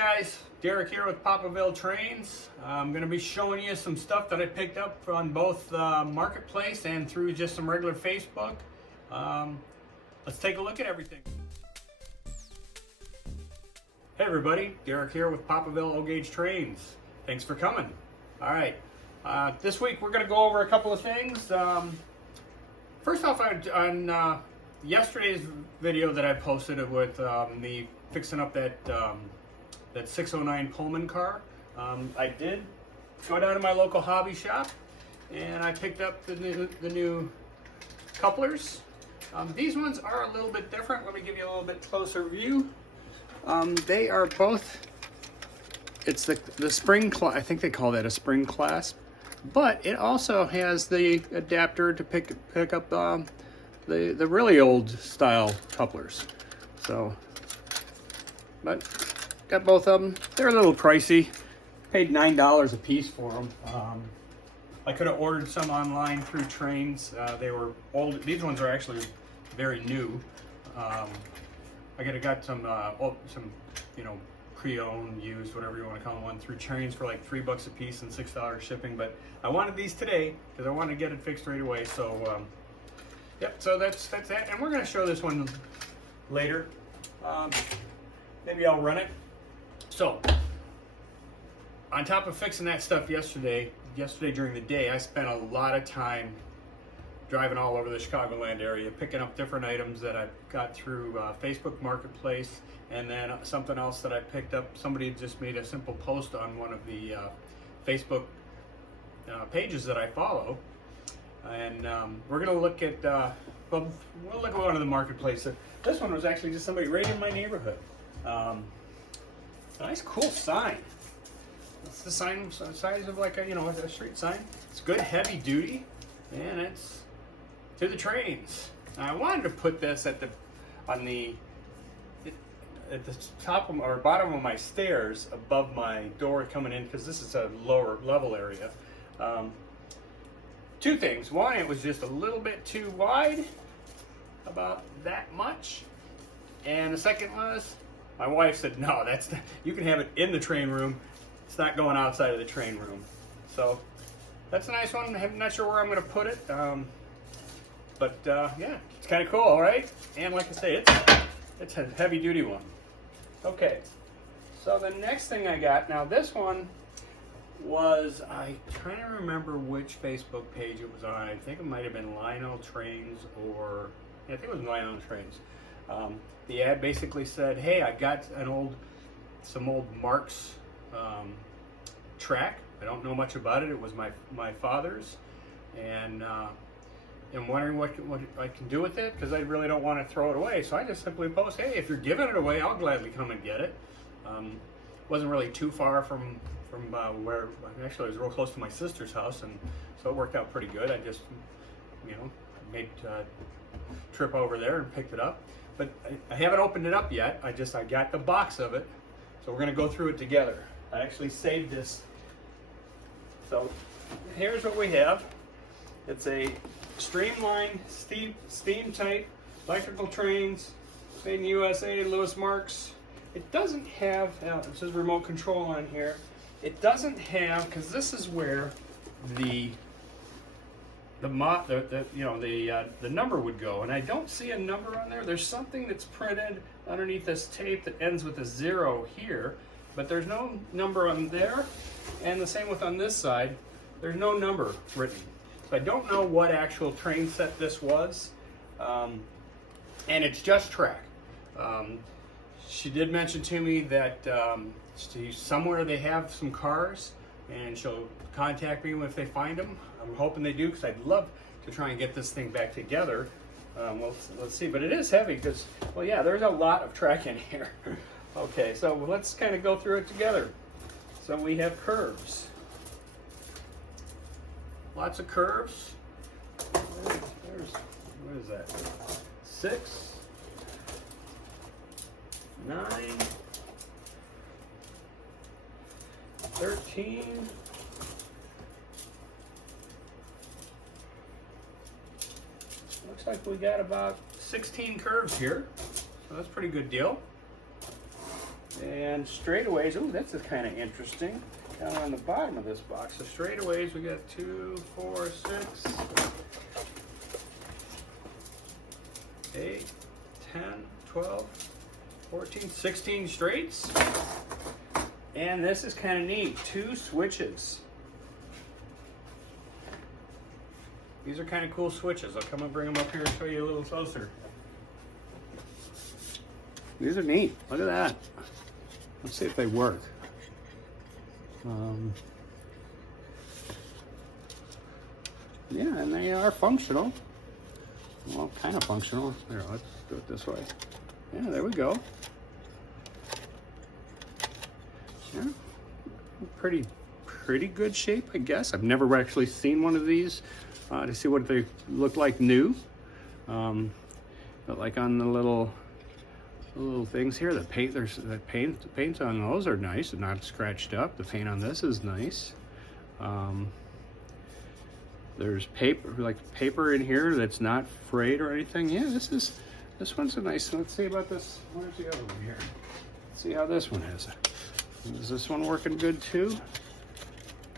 guys, Derek here with Poplarville Trains. I'm going to be showing you some stuff that I picked up on both Marketplace and through just some regular Facebook. Let's take a look at everything. Hey everybody, Derek here with Poplarville O-Gauge Trains. Thanks for coming. Alright, this week we're going to go over a couple of things. First off, on yesterday's video that I posted with me fixing up that 609 Pullman car, I did go down to my local hobby shop and I picked up the new couplers. These ones are a little bit different. Let me give you a little bit closer view. They are both, it's the spring, I think they call that a spring clasp, but it also has the adapter to pick up the really old style couplers. So, but got both of them. They're a little pricey. Paid $9 a piece for them. I could have ordered some online through Trains. They were old. These ones are actually very new. I could have got some pre-owned, used, whatever you want to call one, through Trains for like $3 a piece and $6 shipping. But I wanted these today because I wanted to get it fixed right away. So, yep. So that's that. And we're going to show this one later. Maybe I'll run it. So, on top of fixing that stuff yesterday during the day, I spent a lot of time driving all over the Chicagoland area, picking up different items that I got through Facebook Marketplace, and then something else that I picked up. Somebody just made a simple post on one of the Facebook pages that I follow, and we're going to look at, we'll look at one of the Marketplace. This one was actually just somebody right in my neighborhood. Nice, cool sign. It's the size of like a street sign. It's good, heavy duty, and it's to the trains. Now, I wanted to put this at the top of, or bottom of my stairs above my door coming in, because this is a lower level area. Two things. One, it was just a little bit too wide, about that much, and the second was, my wife said, no, you can have it in the train room. It's not going outside of the train room. So that's a nice one. I'm not sure where I'm going to put it. But yeah, it's kind of cool, all right? And like I say, it's a heavy duty one. Okay, so the next thing I got, now this one was, I trying to remember which Facebook page it was on. I think it might have been Lionel Trains, or yeah, I think it was Lionel Trains. The ad basically said, hey, I got some old Marks track. I don't know much about it. It was my father's, and I'm wondering what I can do with it, because I really don't want to throw it away. So I just simply post, hey, if you're giving it away, I'll gladly come and get it. Wasn't really too far from where, actually I was real close to my sister's house, and so it worked out pretty good. I just made a trip over there and picked it up. But I haven't opened it up yet. I got the box of it, so we're going to go through it together. I actually saved this. So here's what we have. It's a streamlined steam type electrical trains, made in the USA, Lewis Marks. It doesn't have, it says remote control on here. It doesn't have, because this is where the number would go, and I don't see a number on there. There's something that's printed underneath this tape that ends with a 0 here, but there's no number on there, and the same with on this side. There's no number written. So I don't know what actual train set this was, and it's just track. She did mention to me that somewhere they have some cars, and she'll contact me if they find them. I'm hoping they do, because I'd love to try and get this thing back together. Let's see, but it is heavy because, well, yeah, there's a lot of track in here. Okay, so let's kind of go through it together. So we have curves. Lots of curves. What is that? 6, 9, 13, looks like we got about 16 curves here, so that's a pretty good deal. And straightaways, oh, that's kind of interesting. Down on the bottom of this box. So straightaways, we got 2, 4, 6, 8, 10, 12, 14, 16 straights. And this is kind of neat, 2 switches. These are kind of cool switches. I'll come and bring them up here and show you a little closer. These are neat. Look at that. Let's see if they work. Yeah, and they are functional. Well, kind of functional. Here, let's do it this way. Yeah, there we go. Yeah, pretty good shape, I guess. I've never actually seen one of these to see what they look like new. But like on the little things here, the paint on those are nice and not scratched up. The paint on this is nice. There's paper in here that's not frayed or anything. Yeah, this one's a nice one. Let's see about this. Where's the other one here? Let's see how this one is. Is this one working good too?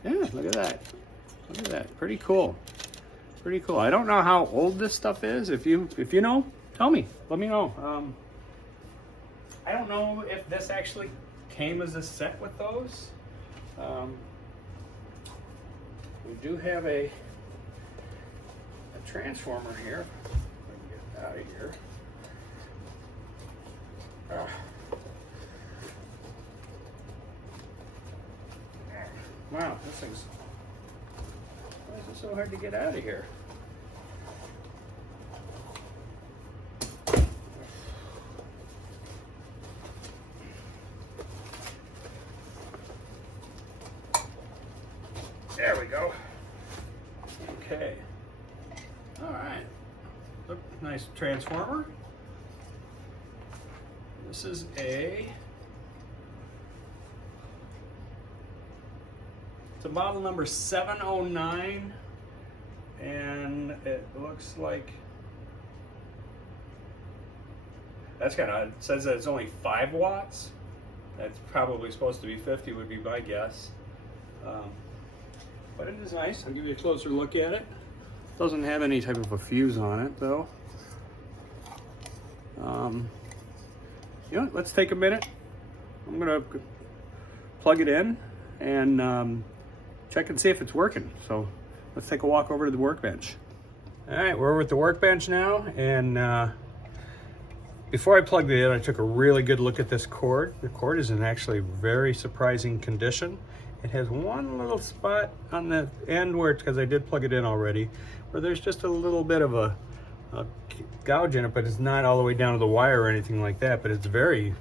Yeah, look at that. Look at that. Pretty cool. Pretty cool. I don't know how old this stuff is. If you know, tell me. Let me know. I don't know if this actually came as a set with those. We do have a transformer here. Let me get out of here. Wow, this thing's, why is it so hard to get out of here? There we go. Okay. All right. Look, nice transformer. This is it's a model number 709, and it looks like, that's kind of odd. It says that it's only 5 watts. That's probably supposed to be 50 would be my guess. But it is nice. I'll give you a closer look at it. Doesn't have any type of a fuse on it though. You know, let's take a minute. I'm gonna plug it in and check and see if it's working. So let's take a walk over to the workbench. All right, we're over at the workbench now, and before I plugged it in, I took a really good look at this cord. The cord is in actually very surprising condition. It has one little spot on the end where, because I did plug it in already, where there's just a little bit of a gouge in it, but it's not all the way down to the wire or anything like that, but it's very,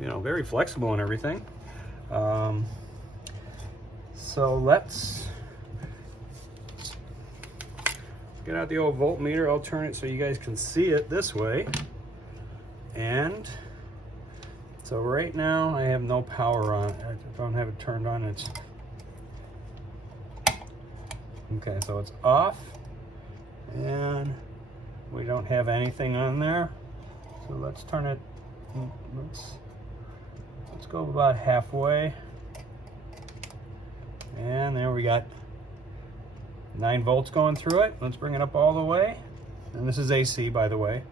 you know, very flexible and everything. So let's get out the old voltmeter. I'll turn it so you guys can see it this way. And so right now I have no power on it. I don't have it turned on. It's okay, so it's off, and we don't have anything on there. So let's turn it, let's go about halfway. And there we got 9 volts going through it. Let's bring it up all the way. And this is AC, by the way.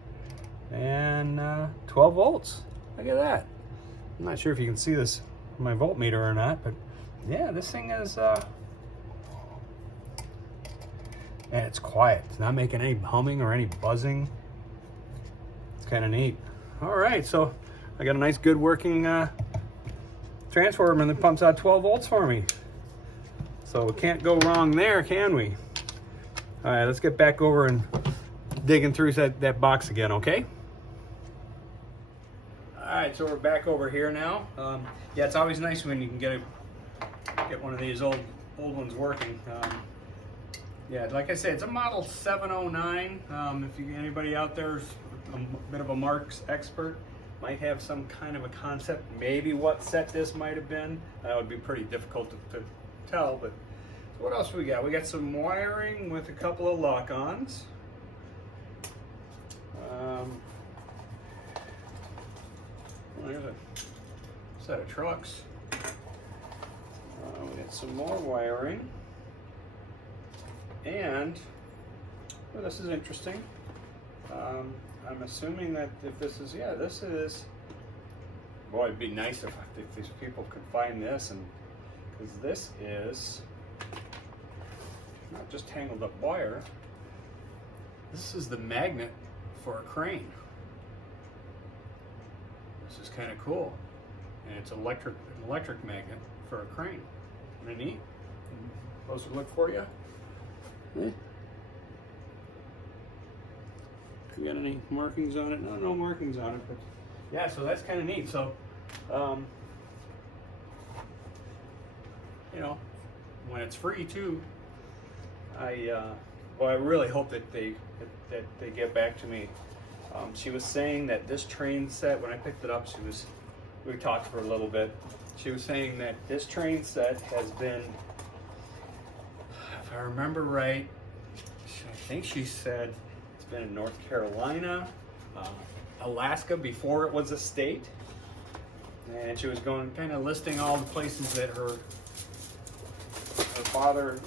And 12 volts. Look at that. I'm not sure if you can see this on my voltmeter or not, but yeah, this thing is, and it's quiet. It's not making any humming or any buzzing. It's kind of neat. All right, so I got a nice, good working transformer that pumps out 12 volts for me. So we can't go wrong there, can we? All right, let's get back over and digging through that box again, okay? All right, so we're back over here now. Yeah, it's always nice when you can get one of these old ones working. Yeah, like I said, it's a model 709. If anybody out there is a bit of a marks expert, might have some kind of a concept, maybe what set this might have been. That would be pretty difficult to tell, but so what else we got? We got some wiring with a couple of lock-ons. There's set of trucks. We got some more wiring. And, well, this is interesting. I'm assuming that if this is, yeah, this is, boy, it'd be nice if these people could find this, and because this is not just tangled up wire. This is the magnet for a crane. This is kind of cool, and it's an electric magnet for a crane. Isn't it neat? Closer look for you. You got any markings on it? No markings on it, but yeah, so that's kind of neat. So, you know, when it's free too, I really hope that they get back to me. She was saying that this train set, when I picked it up, we talked for a little bit. She was saying that this train set has been, if I remember right, I think she said it's been in North Carolina, Alaska before it was a state, and she was going kind of listing all the places that her father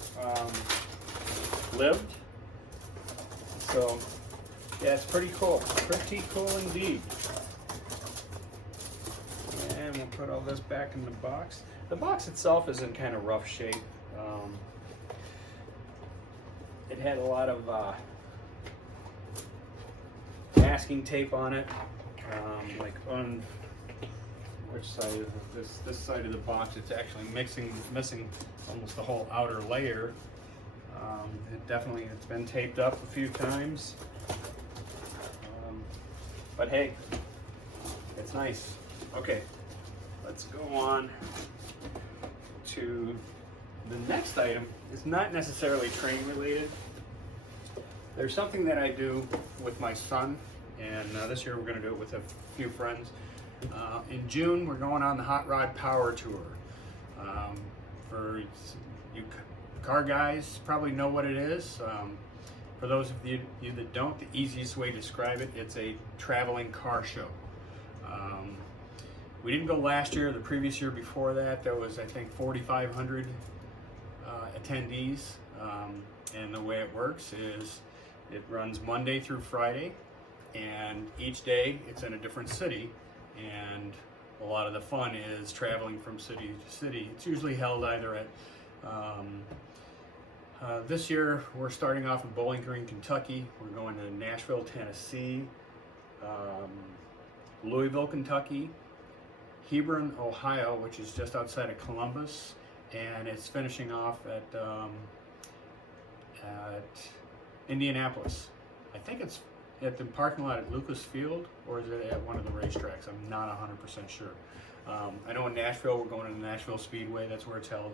lived. So yeah, it's pretty cool. Pretty cool indeed. And we'll put all this back in the box. The box itself is in kind of rough shape. It had a lot of masking tape on it, like on which side is this side of the box. It's actually missing almost the whole outer layer. It's been taped up a few times, but hey, it's nice. Okay, let's go on to the next item. It's not necessarily train related. There's something that I do with my son, and this year we're going to do it with a few friends. In June, we're going on the Hot Rod Power Tour. For you car guys, probably know what it is. For those of you that don't, the easiest way to describe it, it's a traveling car show. We didn't go last year. The previous year before that, there was, I think, 4,500 attendees. And the way it works is it runs Monday through Friday, and each day it's in a different city, and a lot of the fun is traveling from city to city. It's usually held either at this year we're starting off in Bowling Green, Kentucky. We're going to Nashville, Tennessee, Louisville, Kentucky, Hebron, Ohio, which is just outside of Columbus, and it's finishing off at Indianapolis. I think it's at the parking lot at Lucas Field, or is it at one of the racetracks? I'm not 100% sure. I know in Nashville, we're going to the Nashville Speedway. That's where it's held.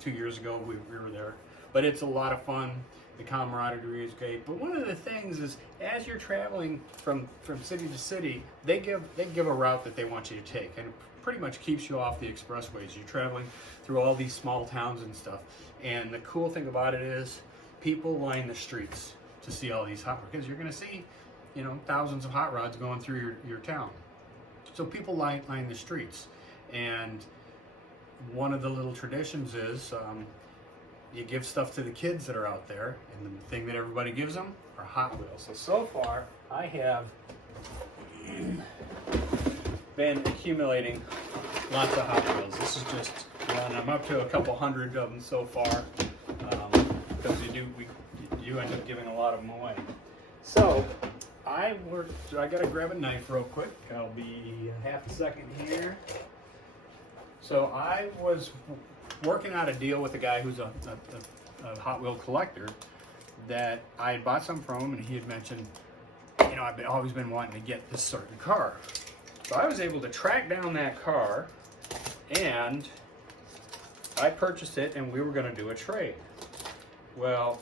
2 years ago, we were there. But it's a lot of fun. The camaraderie is great. But one of the things is, as you're traveling from city to city, they give a route that they want you to take, and it pretty much keeps you off the expressways. You're traveling through all these small towns and stuff. And the cool thing about it is, people line the streets to see all these hot rods, because you're going to see, you know, thousands of hot rods going through your town. So people line the streets, and one of the little traditions is you give stuff to the kids that are out there, and the thing that everybody gives them are Hot Wheels. So far, I have been accumulating lots of Hot Wheels. This is just one. I'm up to a couple hundred of them so far, because you end up giving a lot of them away. So I gotta grab a knife real quick. I'll be half a second here. So I was working out a deal with a guy who's a Hot Wheel collector that I had bought some from him, and he had mentioned, you know, I've always been wanting to get this certain car. So I was able to track down that car, and I purchased it, and we were going to do a trade. Well,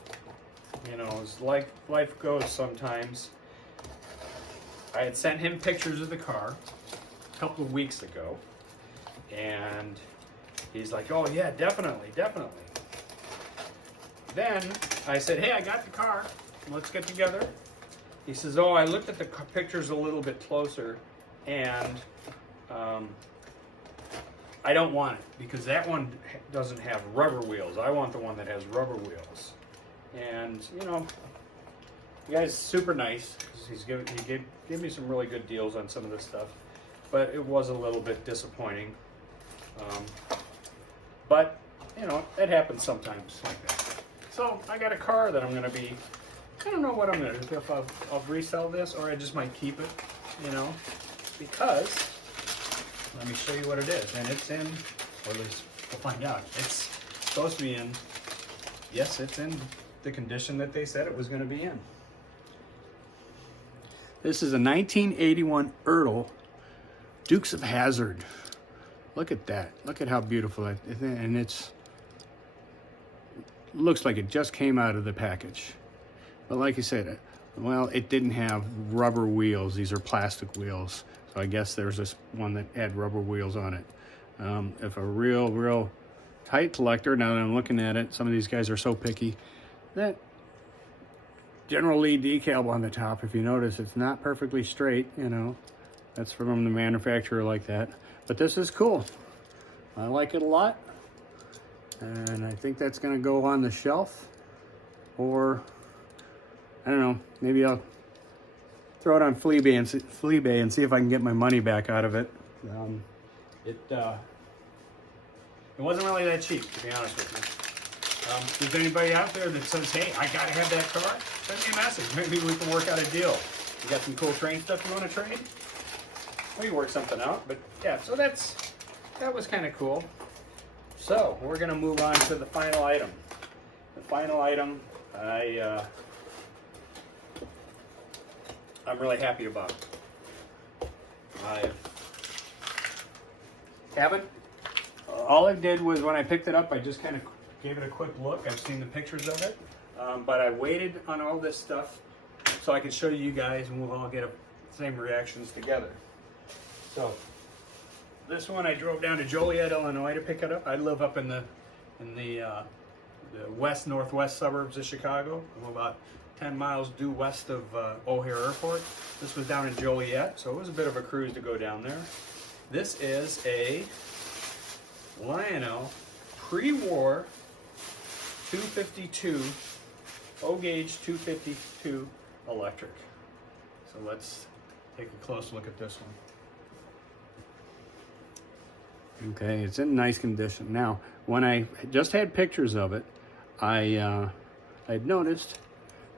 you know, as life goes sometimes, I had sent him pictures of the car a couple of weeks ago, and he's like, oh yeah, definitely. Then I said, hey, I got the car, let's get together. He says, oh, I looked at the pictures a little bit closer, and I don't want it because that one doesn't have rubber wheels. I want the one that has rubber wheels. And you know, the guy's super nice because he gave me some really good deals on some of this stuff, but it was a little bit disappointing. But you know, it happens sometimes like that. So I got a car that I'm going to be, I don't know what I'm going to do, if I'll resell this or I just might keep it, you know, because, let me show you what it is. And it's in, or at least we'll find out, it's supposed to be in, yes, it's in the condition that they said it was going to be in. This is a 1981 Ertl Dukes of Hazzard. Look at that. Look at how beautiful that is. And it's, looks like it just came out of the package. But like I said, well, it didn't have rubber wheels. These are plastic wheels. So I guess there's this one that had rubber wheels on it. If a real tight collector, now that I'm looking at it, some of these guys are so picky, that General Lee decal on the top, if you notice, it's not perfectly straight, you know. That's from the manufacturer like that. But this is cool. I like it a lot. And I think that's going to go on the shelf. Or, I don't know, maybe I'll throw it on Fleabay and see if I can get my money back out of it. It wasn't really that cheap, to be honest with you. If there's anybody out there that says, hey, I got to have that car, send me a message. Maybe we can work out a deal. You got some cool train stuff you want to trade? We can work something out. But yeah, so that was kind of cool. So we're going to move on to the final item. The final item I'm really happy about. I haven't. All I did was when I picked it up, I just kind of gave it a quick look. I've seen the pictures of it, but I waited on all this stuff so I could show you guys, and we'll all get the same reactions together. So this one I drove down to Joliet, Illinois to pick it up. I live up in the west northwest suburbs of Chicago. I'm about 10 miles due west of O'Hare Airport. This was down in Joliet, so it was a bit of a cruise to go down there. This is a Lionel Prewar 252 O-gauge 252 electric. So let's take a close look at this one. Okay, it's in nice condition. Now, when I just had pictures of it, I'd noticed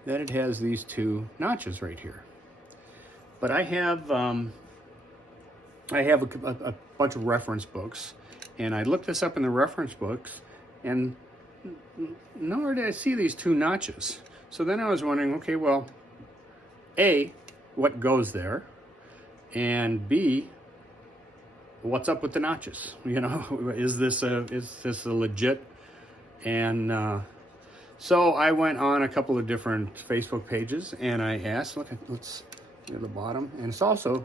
that it has these two notches right here. But I have a bunch of reference books, and I looked this up in the reference books, and nowhere did I see these two notches. So then I was wondering, okay, well, A, what goes there, and B, what's up with the notches? You know, is this a legit? And so I went on a couple of different Facebook pages and I asked, let's near the bottom, and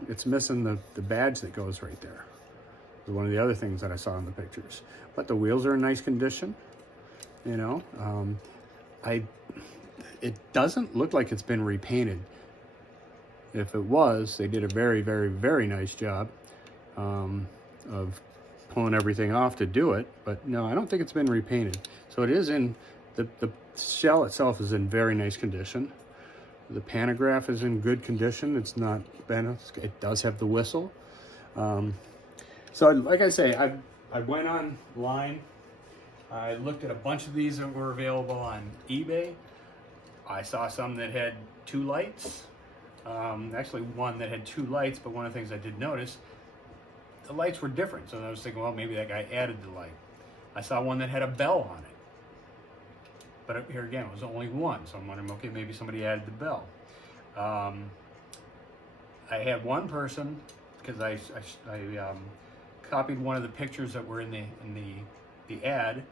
it's missing the badge that goes right there. It was one of the other things that I saw in the pictures. But the wheels are in nice condition. You know, it doesn't look like it's been repainted. If it was, they did a very, very, very nice job of pulling everything off to do it. But no, I don't think it's been repainted. So it is in, the shell itself is in very nice condition. The pantograph is in good condition. It's not bent. It does have the whistle. So like I say, I went online. I looked at a bunch of these that were available on eBay. I saw some that had two lights. Actually one that had two lights, but one of the things I did notice, the lights were different. So I was thinking, well, maybe that guy added the light. I saw one that had a bell on it. But here again, it was only one. So I'm wondering, okay, maybe somebody added the bell. I had one person, because I copied one of the pictures that were in the ad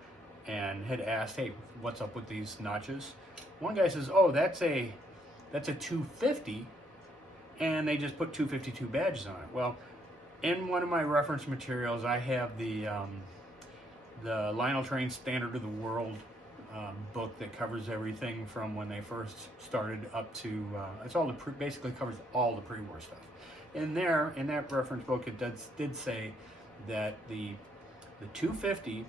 and had asked, hey, what's up with these notches? One guy says, oh, that's a 250, and they just put 252 badges on it. Well, in one of my reference materials, I have the Lionel Train Standard of the World book that covers everything from when they first started up to, it's all basically covers all the pre-war stuff. In that reference book, it did say that the the 250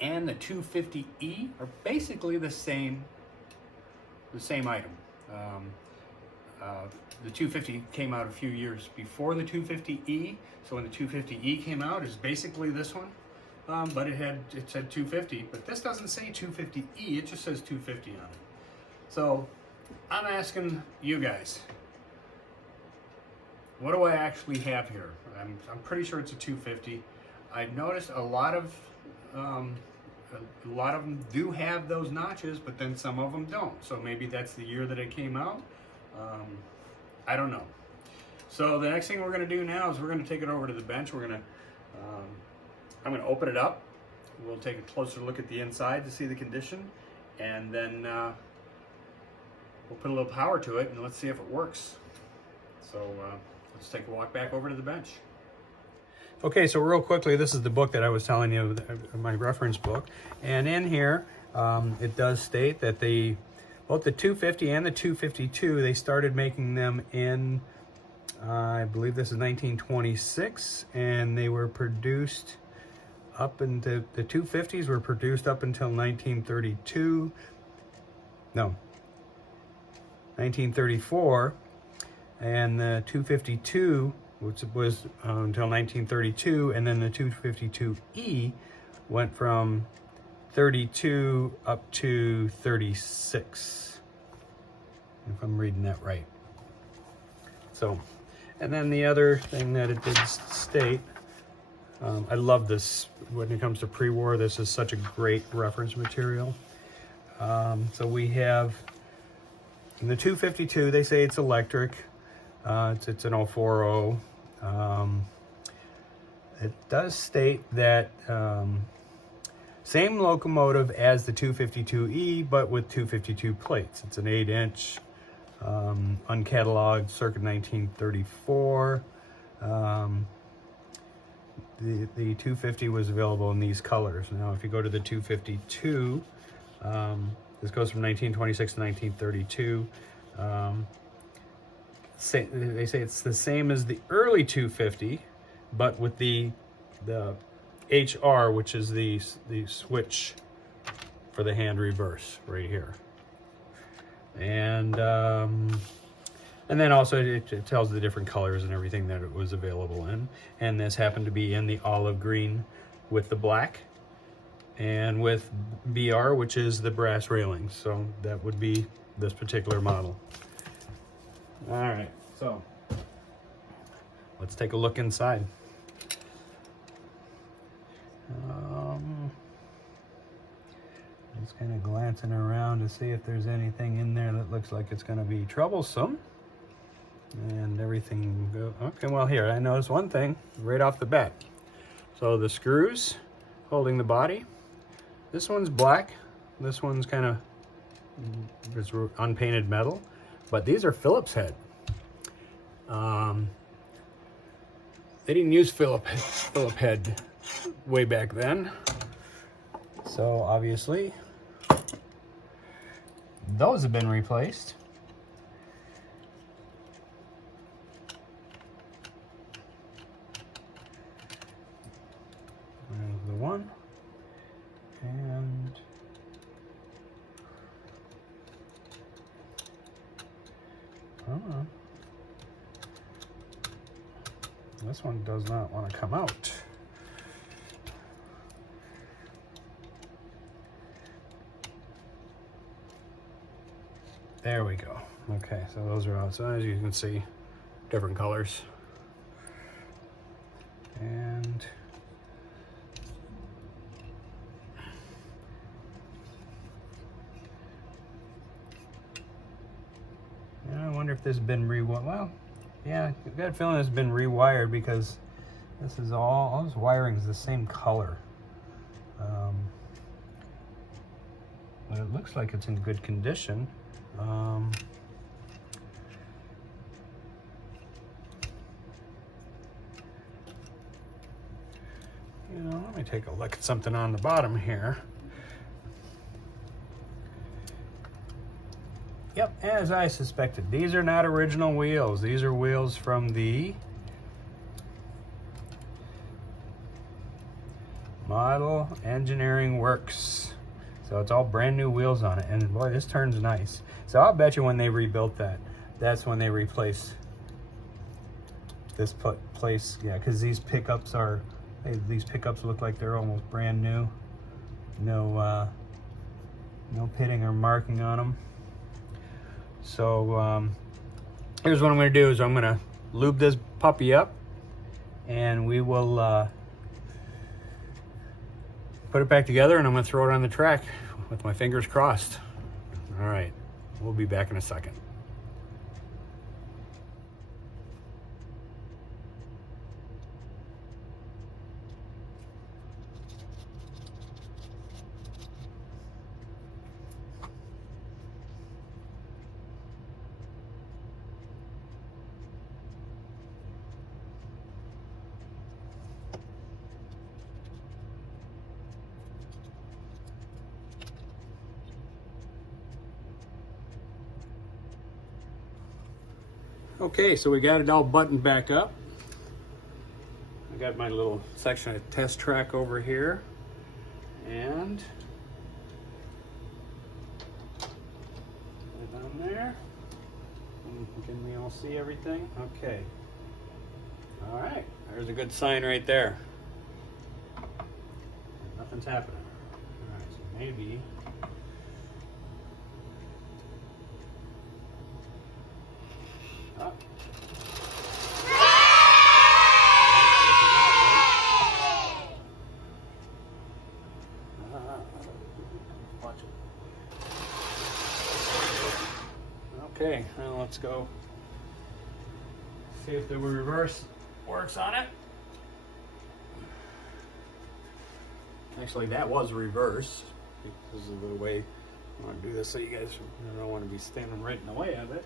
and the 250E are basically the same item. The 250 came out a few years before the 250E, so when the 250E came out, it's basically this one, but it said 250, but this doesn't say 250E, it just says 250 on it. So I'm asking you guys, what do I actually have here? I'm pretty sure it's a 250. I've noticed a lot of them do have those notches, but then some of them don't. So maybe that's the year that it came out. I don't know. So the next thing we're going to do now is we're going to take it over to the bench. I'm going to open it up. We'll take a closer look at the inside to see the condition, and then we'll put a little power to it and let's see if it works. So let's take a walk back over to the bench. Okay, so real quickly, this is the book that I was telling you, my reference book. And in here, it does state that both the 250 and the 252, they started making them in, I believe this is 1926, and they were produced up into, the 250s were produced up until 1934, and the 252, which was until 1932, and then the 252E went from 32 up to 36, if I'm reading that right. So, and then the other thing that it did state, I love this when it comes to pre-war. This is such a great reference material. So we have, in the 252, they say it's electric. It's an 040. It does state that same locomotive as the 252E, but with 252 plates. It's an 8-inch, uncatalogued, circa 1934. The 250 was available in these colors. Now, if you go to the 252, this goes from 1926 to 1932. They say it's the same as the early 250, but with the HR, which is the switch for the hand reverse right here. And then also it tells the different colors and everything that it was available in. And this happened to be in the olive green with the black, and with BR, which is the brass railings. So that would be this particular model. All right, so let's take a look inside. Just kind of glancing around to see if there's anything in there that looks like it's going to be troublesome. And everything okay, well, here I noticed one thing right off the bat. So the screws holding the body, this one's black, this one's kind of, it's unpainted metal, but these are Phillips head. They didn't use Phillips head way back then, so obviously those have been replaced. There's the one, and this one does not want to come out. There we go. Okay, so those are out. So as you can see, different colors. And I wonder if this has been rewired. Well, yeah, I've got a feeling it's been rewired because this is all this wiring is the same color. But it looks like it's in good condition. Let me take a look at something on the bottom here. Yep, as I suspected, these are not original wheels. These are wheels from the Model Engineering Works. So it's all brand new wheels on it, and boy, this turns nice. So I'll bet you when they rebuilt that, that's when they replaced this place. Yeah, because these pickups look like they're almost brand new. No pitting or marking on them. So here's what I'm going to do: is I'm going to lube this puppy up, and we will put it back together, and I'm going to throw it on the track with my fingers crossed. All right, we'll be back in a second. Okay, so we got it all buttoned back up. I got my little section of test track over here, and put it on there. Can we all see everything? Okay. All right, there's a good sign right there. Nothing's happening. All right, so maybe. Okay, now let's go see if the reverse works on it. Actually, that was reverse because of the way I want to do this, so you guys don't want to be standing right in the way of it.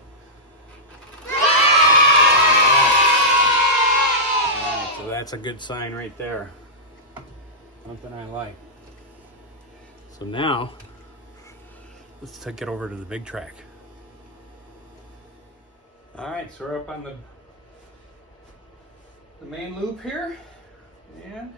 Alright, so that's a good sign right there. Something I like. So now, let's take it over to the big track. Alright, so we're up on the main loop here, and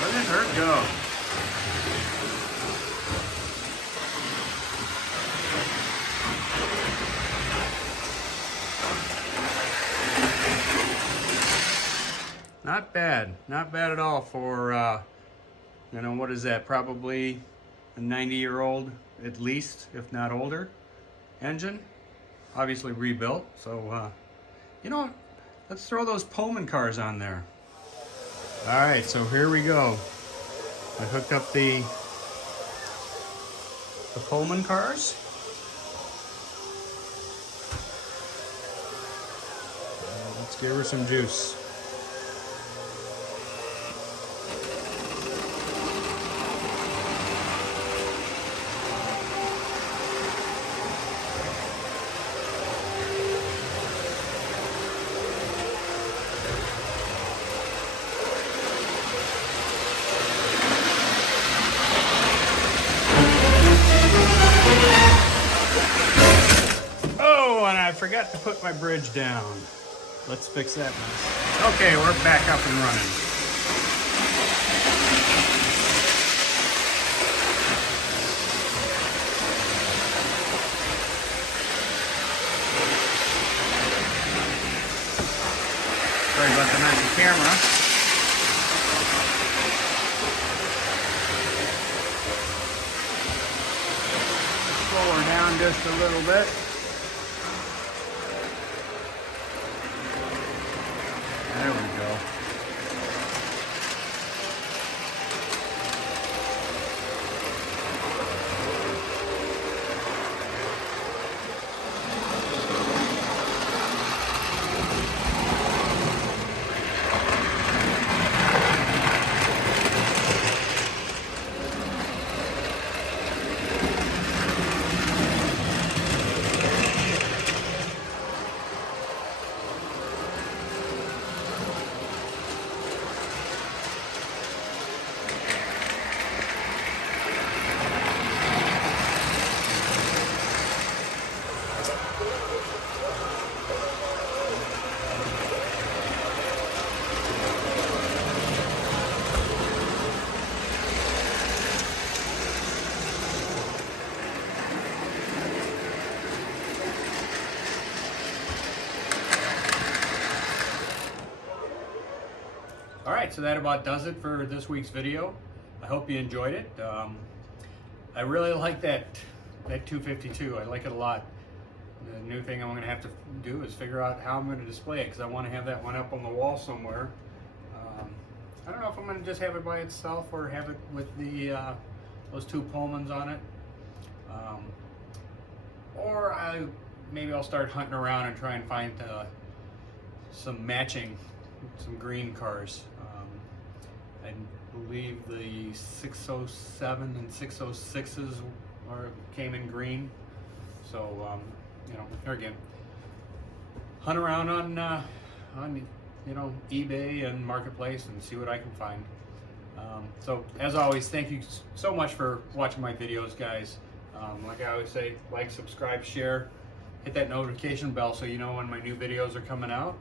where did her go? Not bad at all for, you know, what is that, probably a 90-year-old at least, if not older, engine. Obviously rebuilt, so, you know, let's throw those Pullman cars on there. All right, so here we go. I hooked up the Pullman cars. Let's give her some juice. I forgot to put my bridge down. Let's fix that mess. Okay, we're back up and running. Sorry about the nice camera. Slow her down just a little bit. There we go. so that about does it for this week's video. I hope you enjoyed it. I really like that 252. I like it a lot. The new thing I'm going to have to do is figure out how I'm going to display it, because I want to have that one up on the wall somewhere. I don't know if I'm going to just have it by itself or have it with the those two Pullmans on it. Or maybe I'll start hunting around and try and find some green cars. I believe the 607 and 606s came in green. So, you know, again, hunt around on eBay and Marketplace and see what I can find. So, as always, thank you so much for watching my videos, guys. Like I always say, like, subscribe, share, hit that notification bell so you know when my new videos are coming out.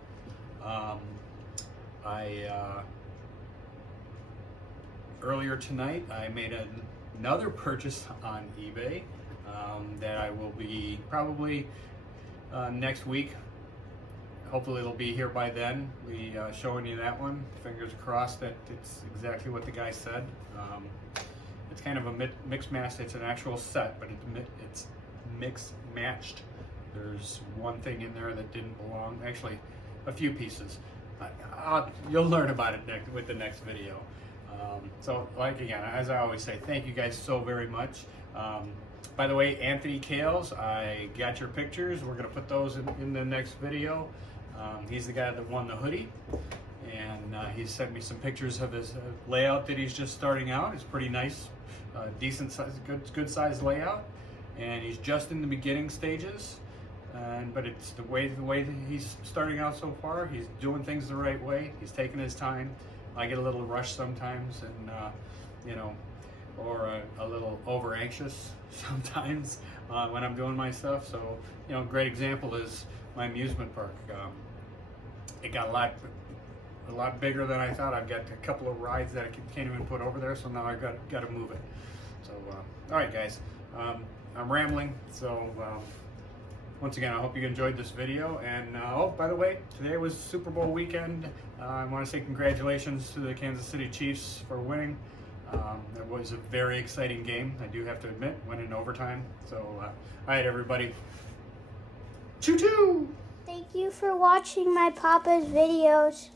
Earlier tonight, I made another purchase on eBay that I will be probably next week. Hopefully it'll be here by then. Be showing you that one. Fingers crossed that it's exactly what the guy said. It's kind of a mixed match. It's an actual set, but it's mixed matched. There's one thing in there that didn't belong. Actually, a few pieces. You'll learn about it with the next video. So, like again, as I always say, thank you guys so very much. By the way, Anthony Kales, I got your pictures. We're going to put those in the next video. He's the guy that won the hoodie, and he sent me some pictures of his layout that he's just starting out. It's pretty nice, decent size, good size layout, and he's just in the beginning stages. But it's the way that he's starting out so far. He's doing things the right way. He's taking his time. I get a little rushed sometimes, and you know, or a little over anxious sometimes when I'm doing my stuff. So, you know, a great example is my amusement park. It got a lot bigger than I thought. I've got a couple of rides that I can't even put over there, so now I've got to move it. So, all right, guys, I'm rambling. So, once again, I hope you enjoyed this video. And oh, by the way, today was Super Bowl weekend. I want to say congratulations to the Kansas City Chiefs for winning. It was a very exciting game, I do have to admit. Went in overtime. So, all right, everybody. Choo-choo! Thank you for watching my Papa's videos.